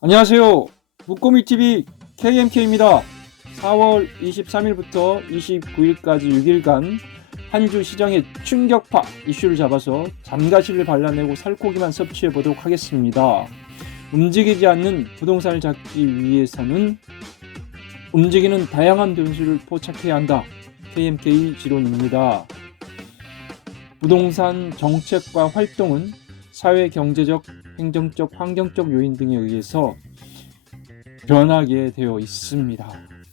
안녕하세요. 북코미TV KMK입니다. 4월 23일부터 29일까지 6일간 한 주 시장의 충격파 이슈를 잡아서 잠가시를 발라내고 살코기만 섭취해 보도록 하겠습니다. 움직이지 않는 부동산을 잡기 위해서는 움직이는 다양한 변수를 포착해야 한다. KMK 지론입니다. 부동산 정책과 활동은 사회, 경제적, 행정적, 환경적 요인 등에 의해서 변하게 되어 있습니다.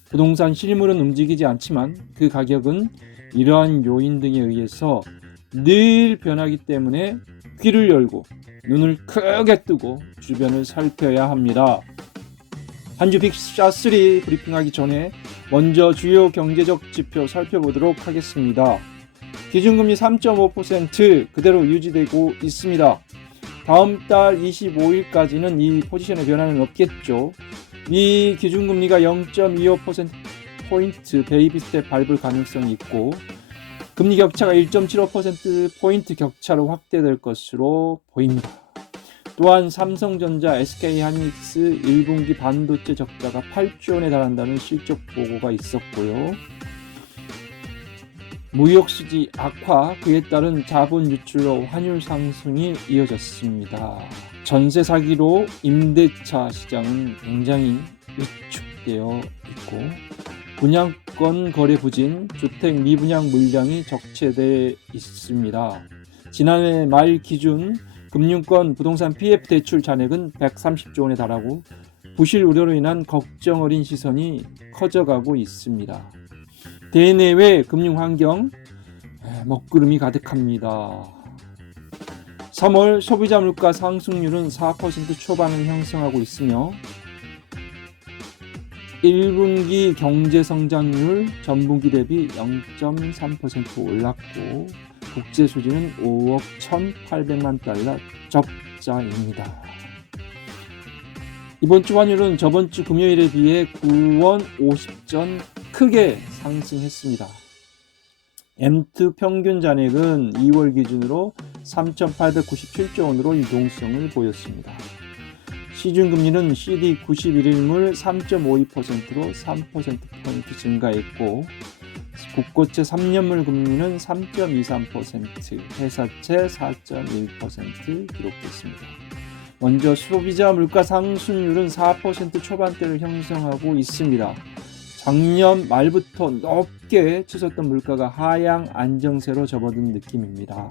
부동산 실물은 움직이지 않지만 그 가격은 이러한 요인 등에 의해서 늘 변하기 때문에 귀를 열고 눈을 크게 뜨고 주변을 살펴야 합니다. 한 주 빅샷3 브리핑하기 전에 먼저 주요 경제적 지표 살펴보도록 하겠습니다. 기준금리 3.5% 그대로 유지되고 있습니다. 다음 달 25일까지는 이 포지션의 변화는 없겠죠. 이 기준금리가 0.25%포인트 베이비 스텝 밟을 가능성이 있고 금리 격차가 1.75%포인트 격차로 확대될 것으로 보입니다. 또한 삼성전자, SK하이닉스 1분기 반도체 적자가 8조 원에 달한다는 실적 보고가 있었고요. 무역수지 악화, 그에 따른 자본 유출로 환율 상승이 이어졌습니다. 전세 사기로 임대차 시장은 굉장히 위축되어 있고 분양권 거래 부진, 주택 미분양 물량이 적체되어 있습니다. 지난해 말 기준 금융권 부동산 PF 대출 잔액은 130조 원에 달하고 부실 우려로 인한 걱정 어린 시선이 커져가고 있습니다. 대내외 금융환경 먹구름이 가득합니다. 3월 소비자 물가 상승률은 4% 초반을 형성하고 있으며 1분기 경제성장률 전분기 대비 0.3% 올랐고 국제 수지는 5억 1,800만 달러 적자입니다. 이번 주 환율은 저번 주 금요일에 비해 9원 50전 크게 상승했습니다. M2 평균 잔액은 2월 기준으로 3,897조 원으로 유동성을 보였습니다. 시중금리는 CD 91일물 3.52%로 3%포인트 증가했고 국고채 3년물 금리는 3.23%, 회사채 4.1% 기록됐습니다. 먼저 소비자 물가 상승률은 4% 초반대를 형성하고 있습니다. 작년 말부터 높게 치솟던 물가가 하향 안정세로 접어든 느낌입니다.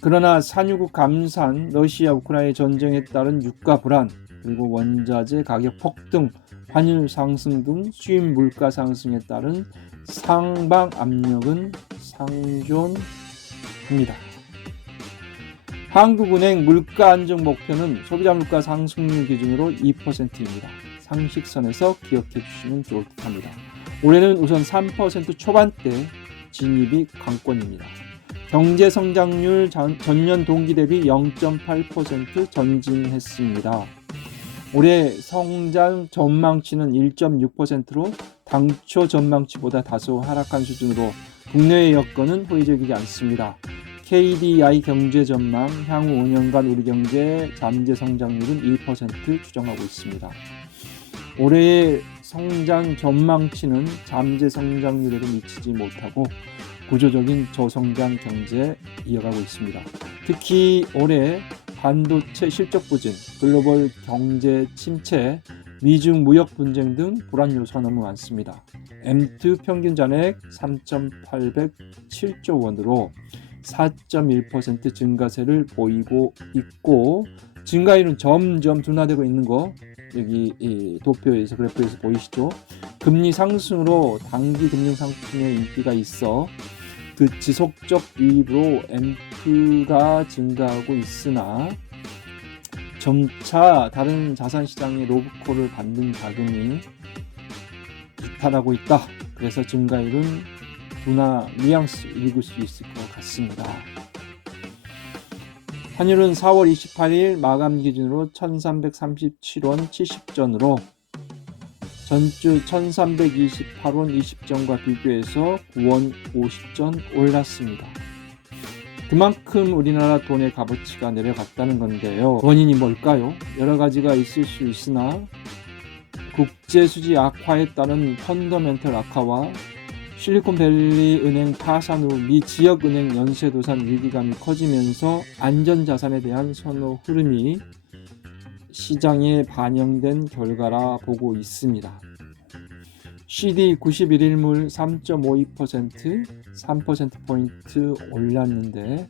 그러나 산유국 감산, 러시아 우크라이나 전쟁에 따른 유가 불안, 그리고 원자재 가격 폭등, 환율 상승 등 수입 물가 상승에 따른 상방 압력은 상존합니다. 한국은행 물가 안정 목표는 소비자 물가 상승률 기준으로 2%입니다. 상식선에서 기억해 주시면 좋을 듯 합니다. 올해는 우선 3% 초반대 진입이 관건입니다. 경제 성장률 전년 동기 대비 0.8% 전진했습니다. 올해 성장 전망치는 1.6%로 당초 전망치보다 다소 하락한 수준으로 국내의 여건은 호의적이지 않습니다. KDI 경제 전망, 향후 5년간 우리 경제 잠재 성장률은 1% 추정하고 있습니다. 올해의 성장 전망치는 잠재 성장률에도 미치지 못하고 구조적인 저성장 경제에 이어가고 있습니다. 특히 올해 반도체 실적 부진, 글로벌 경제 침체, 미중 무역 분쟁 등 불안 요소가 너무 많습니다. M2 평균 잔액 3,807조 원으로 4.1% 증가세를 보이고 있고 증가율은 점점 둔화되고 있는 거 여기 이 도표에서 그래프에서 보이시죠? 금리 상승으로 단기 금융 상품의 인기가 있어 그 지속적 유입으로 M2가 증가하고 있으나 점차 다른 자산시장의 로브콜을 받는 자금이 이탈하고 있다. 그래서 증가율은 둔화 뉘앙스 읽을 수 있을 것 같습니다. 환율은 4월 28일 마감 기준으로 1337원 70전으로 전주 1328원 20전과 비교해서 9원 50전 올랐습니다. 그만큼 우리나라 돈의 값어치가 내려갔다는 건데요. 원인이 뭘까요? 여러 가지가 있을 수 있으나 국제수지 악화에 따른 펀더멘털 악화와 실리콘밸리 은행 파산 후 미 지역은행 연쇄도산 위기감이 커지면서 안전자산에 대한 선호 흐름이 시장에 반영된 결과라 보고 있습니다. CD 91일물 3.52% 3%포인트 올랐는데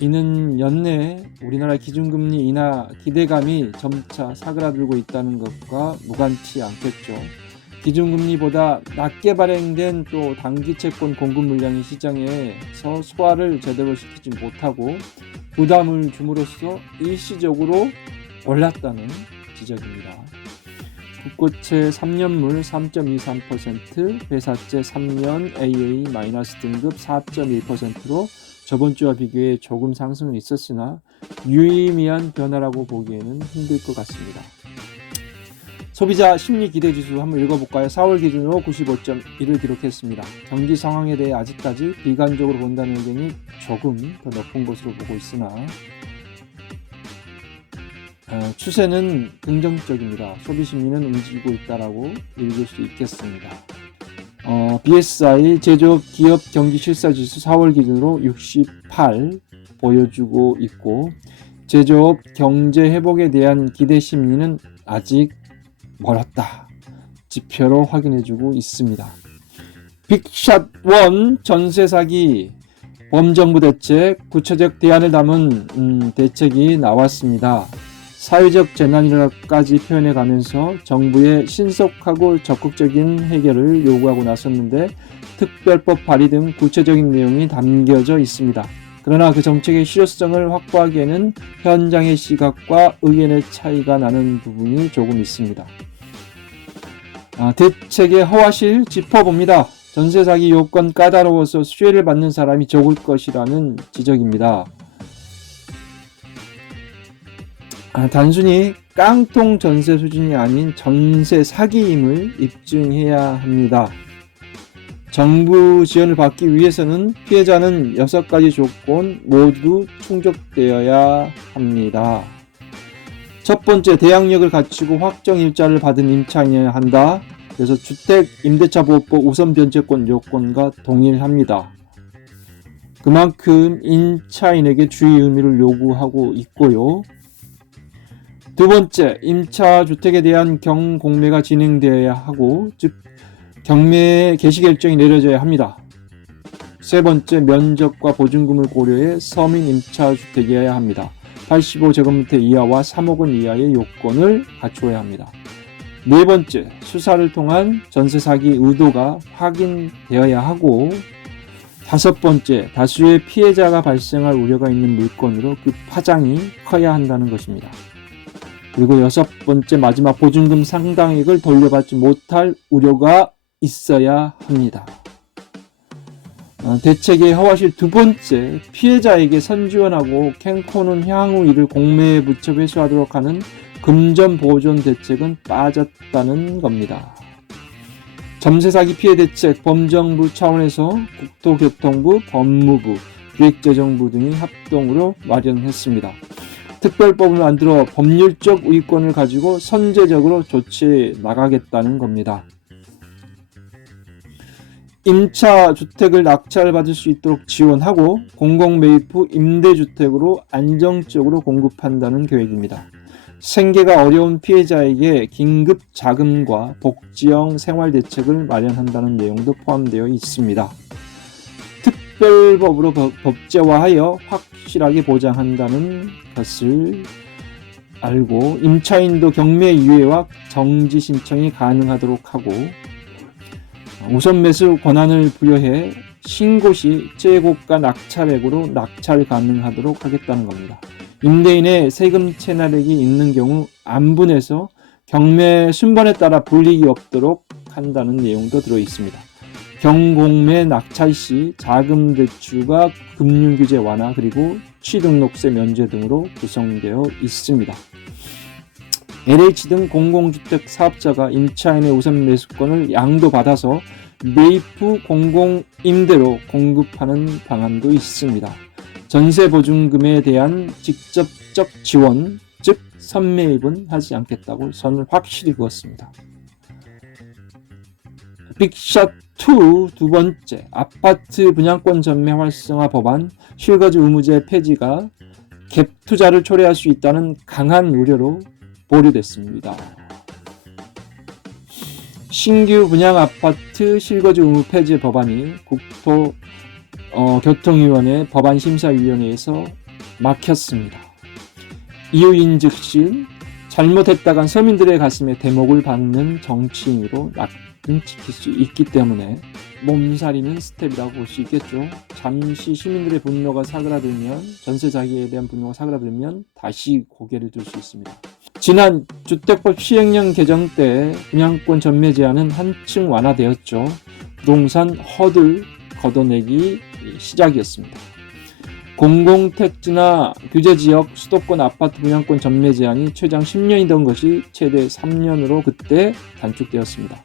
이는 연내 우리나라 기준금리 인하 기대감이 점차 사그라들고 있다는 것과 무관치 않겠죠. 기준금리보다 낮게 발행된 또 단기채권 공급 물량이 시장에서 소화를 제대로 시키지 못하고 부담을 줌으로써 일시적으로 올랐다는 지적입니다. 국고채 3년물 3.23%, 회사채 3년 AA- 등급 4.1%로 저번 주와 비교해 조금 상승은 있었으나 유의미한 변화라고 보기에는 힘들 것 같습니다. 소비자 심리 기대 지수 한번 읽어볼까요? 4월 기준으로 95.1을 기록했습니다. 경기 상황에 대해 아직까지 비관적으로 본다는 의견이 조금 더 높은 것으로 보고 있으나 추세는 긍정적입니다. 소비 심리는 움직이고 있다라고 읽을 수 있겠습니다. BSI 제조업 기업 경기 실사 지수 4월 기준으로 68 보여주고 있고 제조업 경제 회복에 대한 기대 심리는 아직 멀었다. 지표로 확인해주고 있습니다. 빅샷 1 전세 사기 범정부 대책 구체적 대안을 담은 대책이 나왔습니다. 사회적 재난이라까지 표현해가면서 정부의 신속하고 적극적인 해결을 요구하고 나섰는데 특별법 발의 등 구체적인 내용이 담겨져 있습니다. 그러나 그 정책의 실효성을 확보하기에는 현장의 시각과 의견의 차이가 나는 부분이 조금 있습니다. 대책의 허와실 짚어봅니다. 전세 사기 요건 까다로워서 수혜를 받는 사람이 적을 것이라는 지적입니다. 단순히 깡통 전세 수준이 아닌 전세 사기임을 입증해야 합니다. 정부 지원을 받기 위해서는 피해자는 6가지 조건 모두 충족되어야 합니다. 첫 번째, 대항력을 갖추고 확정일자를 받은 임차인이어야 한다. 그래서 주택임대차보호법 우선 변제권 요건과 동일합니다. 그만큼 임차인에게 주의 의무를 요구하고 있고요. 두 번째, 임차주택에 대한 경공매가 진행되어야 하고 즉 경매 개시 결정이 내려져야 합니다. 세 번째, 면적과 보증금을 고려해 서민 임차주택이어야 합니다. 85제곱미터 이하와 3억 원 이하의 요건을 갖추어야 합니다. 네 번째, 수사를 통한 전세 사기 의도가 확인되어야 하고 다섯 번째, 다수의 피해자가 발생할 우려가 있는 물건으로 그 파장이 커야 한다는 것입니다. 그리고 여섯 번째, 마지막, 보증금 상당액을 돌려받지 못할 우려가 있어야 합니다. 대책의 허와실 두 번째, 피해자에게 선지원하고 캔코는 향후 이를 공매에 붙여 회수하도록 하는 금전보존 대책은 빠졌다는 겁니다. 전세사기 피해 대책 범정부 차원에서 국토교통부, 법무부, 기획재정부 등이 합동으로 마련했습니다. 특별법을 만들어 법률적 우위권을 가지고 선제적으로 조치해 나가겠다는 겁니다. 임차 주택을 낙찰받을 수 있도록 지원하고 공공매입 후 임대주택으로 안정적으로 공급한다는 계획입니다. 생계가 어려운 피해자에게 긴급 자금과 복지형 생활대책을 마련한다는 내용도 포함되어 있습니다. 특별법으로 법제화하여 확실하게 보장한다는 것을 알고 임차인도 경매 유예와 정지 신청이 가능하도록 하고 우선 매수 권한을 부여해 신고 시 최고가 낙찰액으로 낙찰 가능하도록 하겠다는 겁니다. 임대인의 세금 체납액이 있는 경우 안분해서 경매 순번에 따라 불이익이 없도록 한다는 내용도 들어 있습니다. 경공매 낙찰 시 자금 대출과 금융규제 완화 그리고 취등록세 면제 등으로 구성되어 있습니다. LH 등 공공주택 사업자가 임차인의 우선 매수권을 양도받아서 매입 후 공공임대로 공급하는 방안도 있습니다. 전세 보증금에 대한 직접적 지원, 즉 선매입은 하지 않겠다고 선을 확실히 그었습니다. 빅샷 2 두 번째, 아파트 분양권 전매 활성화 법안 실거주 의무제 폐지가 갭 투자를 초래할 수 있다는 강한 우려로 보류됐습니다. 신규 분양 아파트 실거주 의무 폐지 법안이 국토교통위원회 법안심사위원회에서 막혔습니다. 이유인즉슨 잘못했다간 서민들의 가슴에 대목을 박는 정치인으로 낙인찍힐 수 있기 때문에 몸살이는 스텝이라고 볼 수 있겠죠. 잠시 시민들의 분노가 사그라들면, 전세 자기에 대한 분노가 사그라들면 다시 고개를 들 수 있습니다. 지난 주택법 시행령 개정 때 분양권 전매 제한은 한층 완화되었죠. 부동산 허들 걷어내기 시작이었습니다. 공공택지나 규제지역 수도권 아파트 분양권 전매 제한이 최장 10년이던 것이 최대 3년으로 그때 단축되었습니다.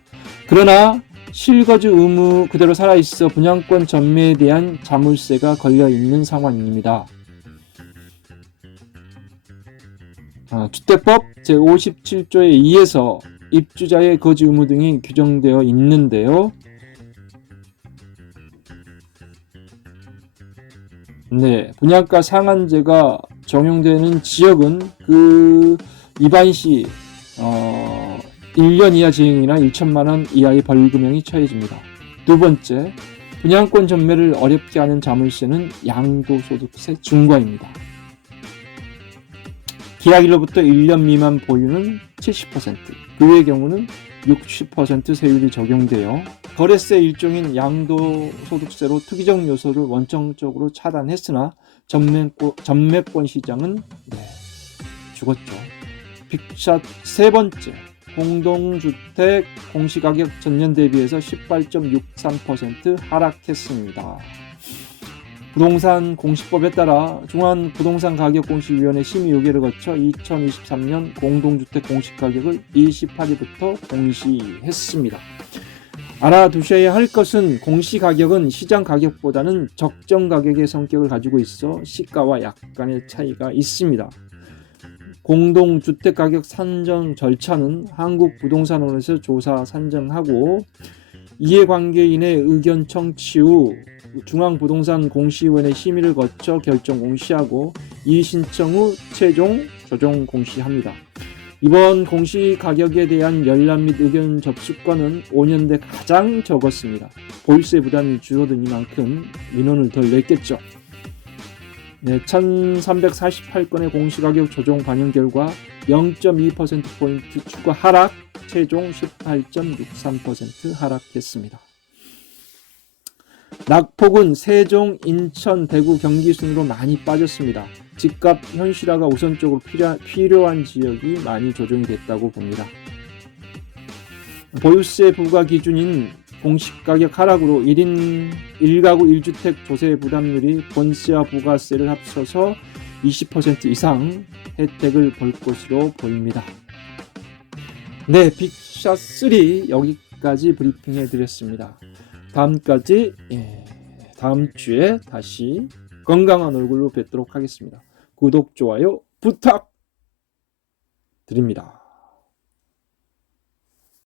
그러나 실거주 의무 그대로 살아있어 분양권 전매에 대한 자물쇠가 걸려있는 상황입니다. 주택법 제57조에 의해서 입주자의 거주 의무 등이 규정되어 있는데요. 네, 분양가 상한제가 적용되는 지역은 그 위반시 1년 이하 징역이나 1천만 원 이하의 벌금형이 처해집니다. 두 번째, 분양권 전매를 어렵게 하는 자물쇠는 양도소득세 중과입니다. 계약일로부터 1년 미만 보유는 70%, 그 외의 경우는 60% 세율이 적용되어 거래세 일종인 양도소득세로 투기적 요소를 원천적으로 차단했으나 전매권 시장은 죽었죠. 빅샷 세 번째, 공동주택 공시가격 전년 대비해서 18.63% 하락했습니다. 부동산 공시법에 따라 중앙부동산가격공시위원회 심의 의결을 거쳐 2023년 공동주택 공시가격을 28일부터 공시했습니다. 알아두셔야 할 것은 공시가격은 시장가격보다는 적정가격의 성격을 가지고 있어 시가와 약간의 차이가 있습니다. 공동주택가격 산정 절차는 한국부동산원에서 조사 산정하고 이해관계인의 의견 청취 후 중앙부동산공시위원회 심의를 거쳐 결정 공시하고 이의신청 후 최종 조정 공시합니다. 이번 공시가격에 대한 열람 및 의견 접수건은 5년대 가장 적었습니다. 보유세 부담이 줄어드니만큼 민원을 덜 냈겠죠. 네, 1348건의 공시가격 조정 반영 결과 0.2%포인트 추가 하락, 최종 18.63% 하락했습니다. 낙폭은 세종, 인천, 대구, 경기 순으로 많이 빠졌습니다. 집값 현실화가 우선적으로 필요한 지역이 많이 조정이 됐다고 봅니다. 보유세 부과 기준인 공시가격 하락으로 1가구 1주택 조세 부담률이 본세와 부가세를 합쳐서 20% 이상 혜택을 볼 것으로 보입니다. 네, 빅샷 3 여기까지 브리핑해 드렸습니다. 다음 주에 다시 건강한 얼굴로 뵙도록 하겠습니다. 구독, 좋아요 부탁드립니다.